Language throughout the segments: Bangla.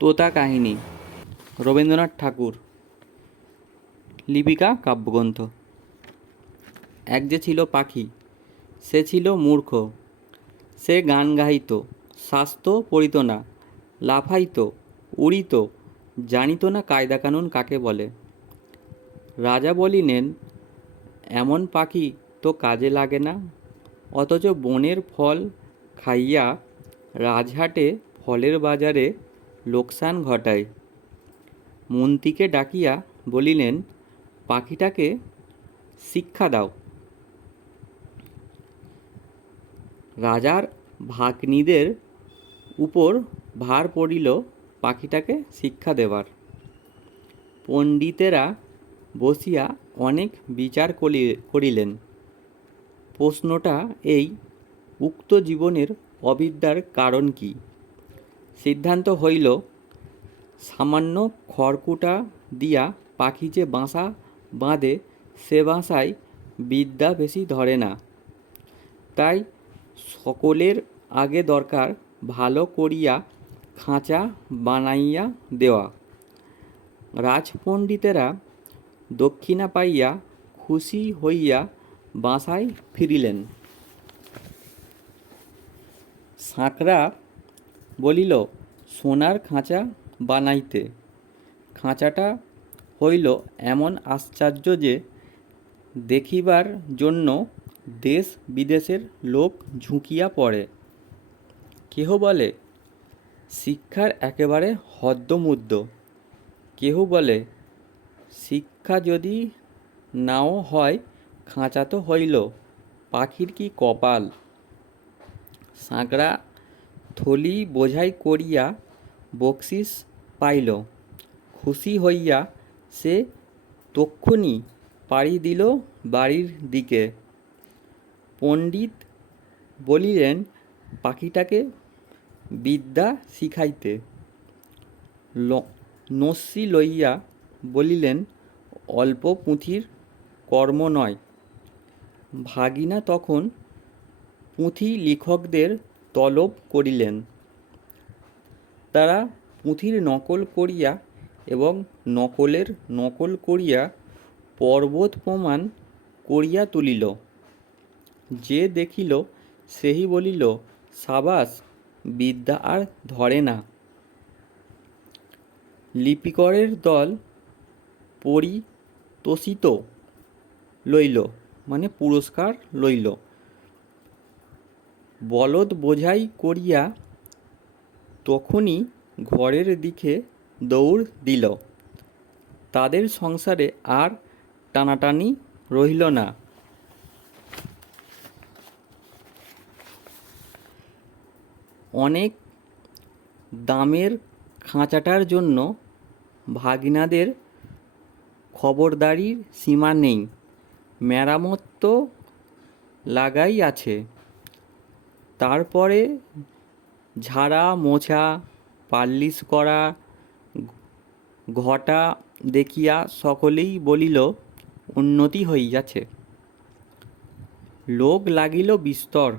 তোতা কাহিনী রবীন্দ্রনাথ ঠাকুর, লিপিকা কাব্যগ্রন্থ। এক যে ছিল পাখি, সে ছিল মূর্খ। সে গান গাহিত স্বাস্থ্য পড়িত না, লাফাইত, উড়িত, জানিত না কায়দা কানুন কাকে বলে। রাজা বলিলেন, এমন পাখি তো কাজে লাগে না, অথচ বনের ফল খাইয়া রাজহাটে ফলের বাজারে লোকসান ঘটায়। মন্ত্রীকে ডাকিয়া বলিলেন, পাখিটাকে শিক্ষা দাও। রাজার ভাগ্নিদের উপর ভার পড়িল পাখিটাকে শিক্ষা দেবার। পণ্ডিতেরা বসিয়া অনেক বিচার করিলেন। প্রশ্নটা এই, উক্ত জীবনের অবিদ্যার কারণ কি? সিদ্ধান্ত হইল, সামান্য খড়কুটা দিয়া পাখি যে বাসা বাঁধে, সে বাসায় বিদ্যা বেশি ধরে না। তাই সকলের আগে দরকার ভালো করিয়া খাঁচা বানাইয়া দেওয়া। রাজপণ্ডিতেরা দক্ষিণা পাইয়া খুশি হইয়া বাসায় ফিরিলেন। সাঁকড়া বলিল, সোনার খাঁচা বানাইতে। খাঁচাটা হইল এমন আশ্চর্য যে, দেখিবার জন্য দেশ বিদেশের লোক ঝুঁকিয়া পড়ে। কেহ বলে, শিক্ষার একেবারে হদ্দমুদ্দ। কেহ বলে, শিক্ষা যদি নাও হয়, খাঁচা তো হইল, পাখির কি কপাল? সাঁকড়া থলি বোঝাই করিয়া বকশিস পাইল। খুশি হইয়া সে তক্ষুনি পাড়ি দিল বাড়ির দিকে। পণ্ডিত বলিলেন, পাখিটাকে বিদ্যা শিখাইতে। নস্যি লইয়া বলিলেন, অল্প পুঁথির কর্ম নয়। ভাগিনা তখন পুঁথি লেখকদের তলব করিলেন। তারা পুঁথির নকল করিয়া এবং নকলের নকল করিয়া পর্বত প্রমাণ করিয়া তুলিল। যে দেখিল, সেই বলিল, সাবাস, বিদ্যা আর ধরে না। লিপিকরের দল পরিতোষিত লইল মানে পুরস্কার লইল। বলদ বোঝাই করিয়া তখনই ঘরের দিকে দৌড় দিল। তাদের সংসারে আর টানাটানি রহিল না। অনেক দামের খাঁচাটার জন্য ভাগিনাদের খবরদারির সীমা নেই। মেরামত তো লাগাই আছে। তারপরে ঝাড়া, মোছা পাল্লিশ করা, ঘটা দেখিয়া সকলেই বলিল, উন্নতি হইয়াছে লোক লাগিল বিস্তর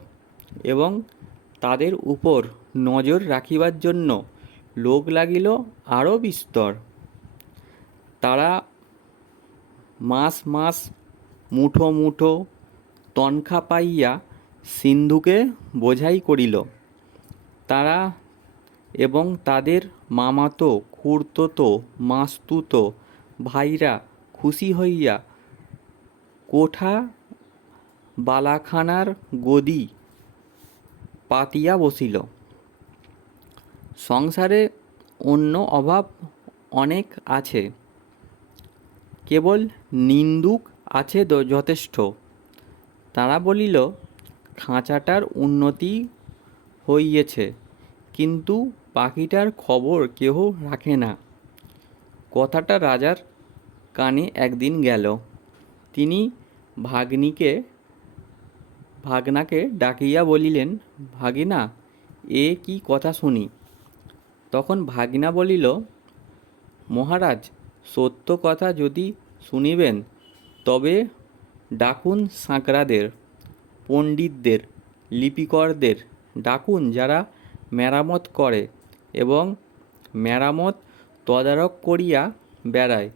এবং তাদের উপর নজর রাখিবার জন্য লোক লাগিল আরও বিস্তর। তারা মাস মাস মুঠো মুঠো তনখা পাইয়া সিন্ধুকে বোঝাই করিল, তারা এবং তাদের মামাতো খুড়তো মাস্তুতো ভাইরা খুশি হইয়া কোঠা বালাখানার গদি পাতিয়া বসিল। সংসারে অন্য অভাব অনেক আছে, কেবল নিন্দুক আছে যথেষ্ট। তারা বলিল খাঁচাটার উন্নতি হইয়েছে, কিন্তু পাখিটার খবর কেহ রাখে না। কথাটা রাজার কানে একদিন গেল। তিনি ভাগ্নিকে, ভাগনাকে ডাকিয়া বলিলেন, ভাগিনা, এ কি কথা শুনি? তখন ভাগিনা বলিল, মহারাজ, সত্য কথা যদি শুনিবেন, তবে ডাকুন সাঁকড়াদের পণ্ডিতদের, লিপিকরদের ডাকুন যারা মেরামত করে এবং মেরামত তদারক করিয়া বেড়ায়।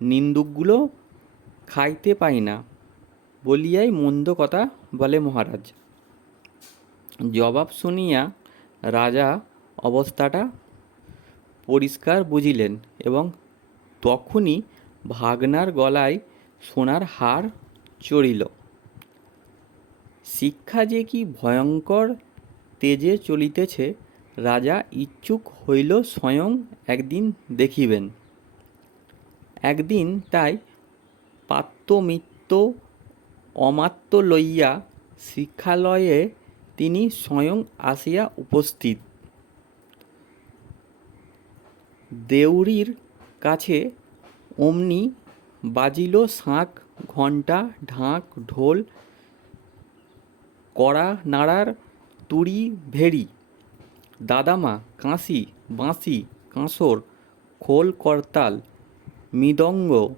নিন্দুকগুলো খাইতে পায় না বলিয়াই মন্দ কথা বলে মহারাজ। জবাব শুনিয়া রাজা অবস্থাটা পরিষ্কার বুঝিলেন এবং তখনই ভাগনার গলায় সোনার হার চড়িল। শিক্ষা যে কি ভয়ঙ্কর তেজে চলিতেছে, রাজা ইচ্ছুক হইল স্বয়ং একদিন দেখিবেন। একদিন তাই পাত্য অমাত্য লইয়া শিক্ষালয়ে তিনি স্বয়ং আসিয়া উপস্থিত। দেউরির কাছে অমনি বাজিল শাঁখ, ঘণ্টা, ঢাক, ঢোল কড়া, নাড়ার, তুড়ি, ভেড়ি, দাদামা, কাঁসি, বাঁশি, কাঁসর, খোল করতাল, মৃদঙ্গ,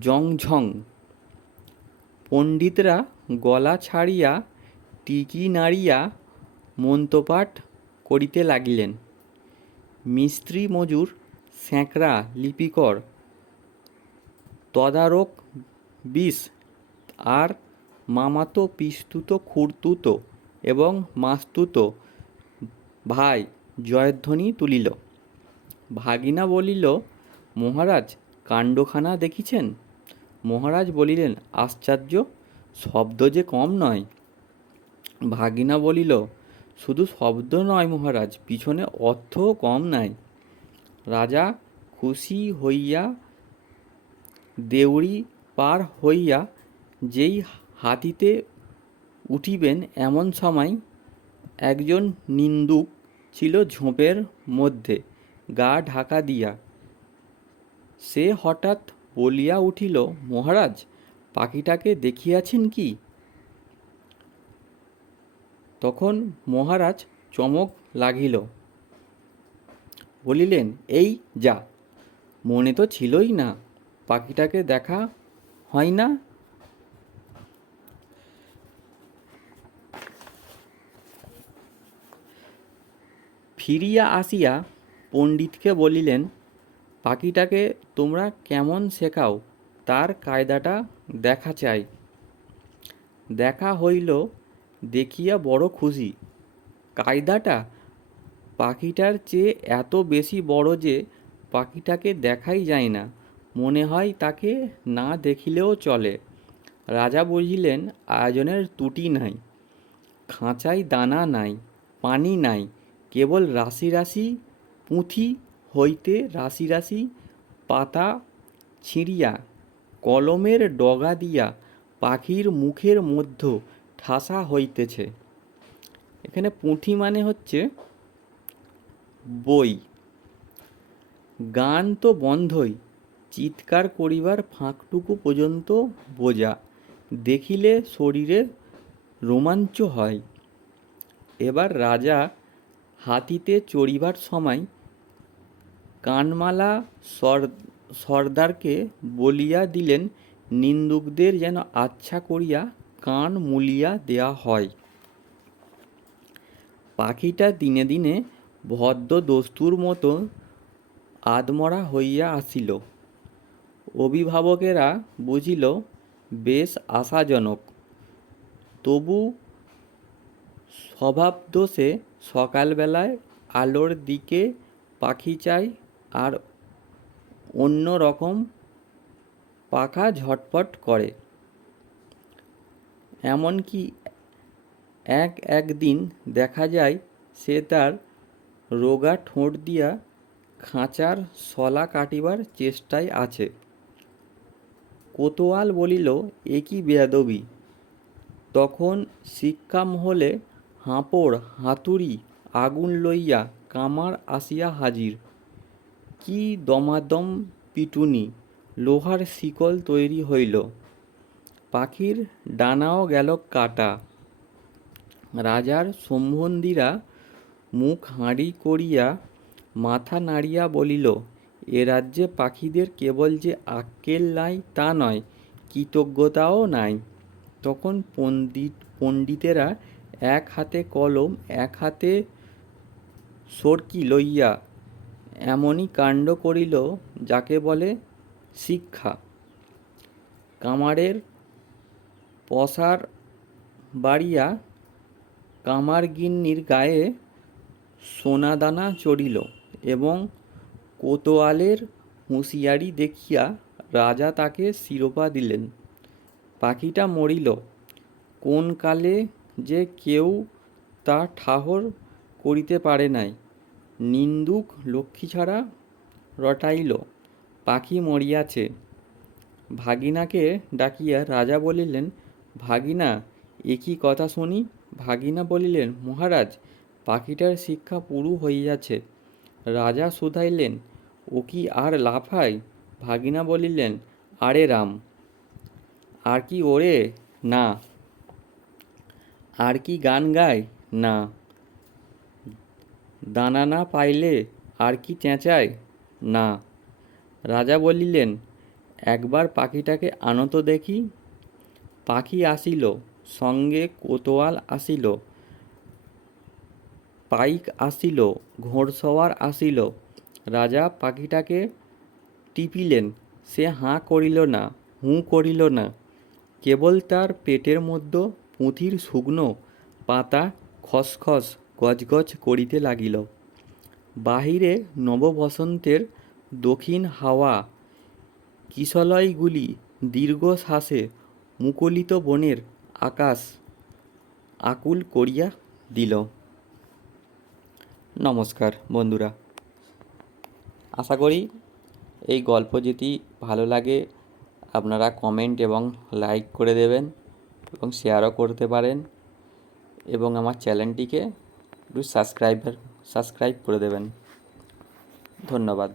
জংঝং। পণ্ডিতরা গলা ছাড়িয়া, টিকি নাড়িয়া মন্ত্রপাঠ করিতে লাগিলেন। মিস্ত্রি মজুর, স্যাঁকড়া, লিপিকর, তদারক, বিষ আর মামাতো, পিস্তুত খুঁড়তুতো এবং মাস্তুত ভাই জয়ধ্বনি তুলিল। ভাগিনা বলিল, মহারাজ, কাণ্ডখানা দেখিছেন? মহারাজ বলিলেন, আশ্চর্য, শব্দ যে কম নয়। ভাগিনা বলিল, শুধু শব্দ নয় মহারাজ, পিছনে অর্থও কম নাই। রাজা খুশি হইয়া, দেউড়ি পার হইয়া যেই হাতিতে উঠিবেন এমন সময় একজন নিন্দুক ছিল ঝোপের মধ্যে, গা ঢাকা দিয়া। সে হঠাৎ বলিয়া উঠিল, মহারাজ, পাখিটাকে দেখিয়াছেন কি? তখন মহারাজ চমক লাগিল। বলিলেন, এই যা, মনে তো ছিলই না, পাখিটাকে দেখা হয় না? ফিরিয়া আসিয়া পণ্ডিতকে বলিলেন, পাখিটাকে তোমরা কেমন শেখাও? তার কায়দাটা দেখা চাই। দেখা হইল, দেখিয়া বড় খুশি। কায়দাটা? পাখিটার চেয়ে এত বেশি বড় যে পাখিটাকে দেখাই যায় না। মনে হয় তাকে না দেখিলেও চলে। রাজা বুঝিলেন, আয়োজনের ত্রুটি নাই। খাঁচায় দানা নাই, পানি নাই। কেবল রাশি রাশি পুঁথি হইতে রাশি রাশি পাতা ছিঁড়িয়া, কলমের ডগা দিয়া পাখির মুখের মধ্য ঠাসা হইতেছে। এখানে পুঁথি মানে হচ্ছে বই। গান তো বন্ধই, চিৎকার করিবার ফাঁকটুকু পর্যন্ত বোঝা, দেখিলে শরীরের রোমাঞ্চ হয়। এবার রাজা হাতিতে চড়িবার সময় কানমালা সর, সর্দারকে বলিয়া দিলেন, নিন্দুকদের যেন আচ্ছা করিয়া কান মুলিয়া দেয়া হয়। পাখিটা দিনে দিনে ভদ্র দস্তুর মতো আদমরা হইয়া আসিল। অভিভাবকেরা বুঝিল, বেশ আশাজনক। তবু স্বভাবদোষে সকালবেলায় আলোর দিকে পাখি চাই আর অন্য রকম পাখা ঝটপট করে। এমনকি এক একদিন দেখা যায় সে তার রোগা ঠোঁট দিয়া খাঁচার শলা কাটিবার চেষ্টায় আছে। কোতোয়াল বলিল, এ কি বেয়াদবি? তখন শিক্ষা মহলে হাঁপড়, হাতুড়ি, আগুন লইয়া কামার আসিয়া হাজির। কি দমাদম পিটুনি, লোহার শিকল তৈরি হইল। পাখির ডানাও গেল কাটা। রাজার সম্বন্ধীরা মুখ হাঁড়ি করিয়া মাথা নাড়িয়া বলিল, এ রাজ্যে পাখিদের কেবল যে আক্কেল নাই তা নয়, কৃতজ্ঞতাও নাই। তখন পণ্ডিত পণ্ডিতেরা এক হাতে কলম, এক হাতে সরকি লইয়া এমনই কাণ্ড করিল যাকে বলে শিক্ষা। কামারের পসার বাড়িয়া কামারগিন্নির গায়ে সোনাদানা চড়িল এবং কোতোয়ালের হুঁশিয়ারি দেখিয়া রাজা তাকে শিরোপা দিলেন। পাখিটা মরিল। কোন কালে যে কেউ তা ঠাহর করিতে পারে নাই। নিন্দুক লক্ষ্মী ছাড়া রটাইল, পাখি মরিয়াছে। ভাগিনাকে ডাকিয়া রাজা বলিলেন, ভাগিনা, এ কি কথা শুনি? ভাগিনা বলিলেন, মহারাজ, পাখিটার শিক্ষা পুরু হইয়াছে। রাজা শুধাইলেন, ও কি আর লাফায় ভাগিনা বলিলেন, আরে রাম, আর কি ওরে? না আর কি গান গায়? না। দানা না পাইলে আর কি চেঁচায়? না। রাজা বলিলেন, একবার পাখিটাকে আনত দেখি। পাখি আসিল, সঙ্গে কোতোয়াল আসিল, পাইক আসিল ঘোড়সওয়ার আসিল। রাজা পাখিটাকে টিপিলেন, সে হাঁ করিল না, হুঁ করিল না। কেবল তার পেটের মধ্য পুঁথির শুকনো পাতা খসখস গজগজ করিতে লাগিল। বাহিরে নববসন্তের দক্ষিণ হাওয়া কিশলয়গুলি দীর্ঘ শ্বাসে মুকলিত বনের আকাশ আকুল করিয়া দিল। নমস্কার বন্ধুরা। আশা করি এই গল্প যদি ভালো লাগে, আপনারা কমেন্ট এবং লাইক করে দেবেন। এবং শেয়ারও করতে পারেন এবং আমার চ্যানেলটিকে একটু সাবস্ক্রাইবার সাবস্ক্রাইব করে দেবেন। ধন্যবাদ।